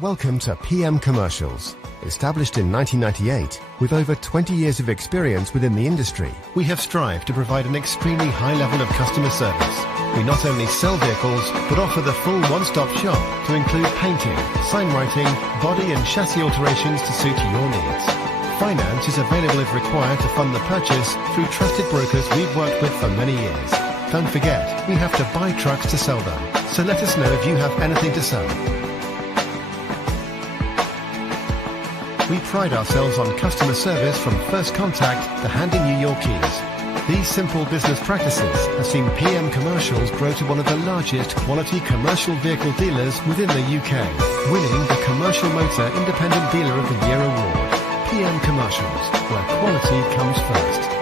Welcome to PM Commercials. Established in 1998, with over 20 years of experience within the industry, we have strived to provide an extremely high level of customer service. We not only sell vehicles, but offer the full one-stop shop to include painting, sign writing, body and chassis alterations to suit your needs. Finance is available if required to fund the purchase through trusted brokers we've worked with for many years. Don't forget, we have to buy trucks to sell them, so let us know if you have anything to sell. We pride ourselves on customer service from first contact to handing you your keys. These simple business practices have seen PM Commercials grow to one of the largest quality commercial vehicle dealers within the UK, winning the Commercial Motor Independent Dealer of the Year award. PM Commercials, where quality comes first.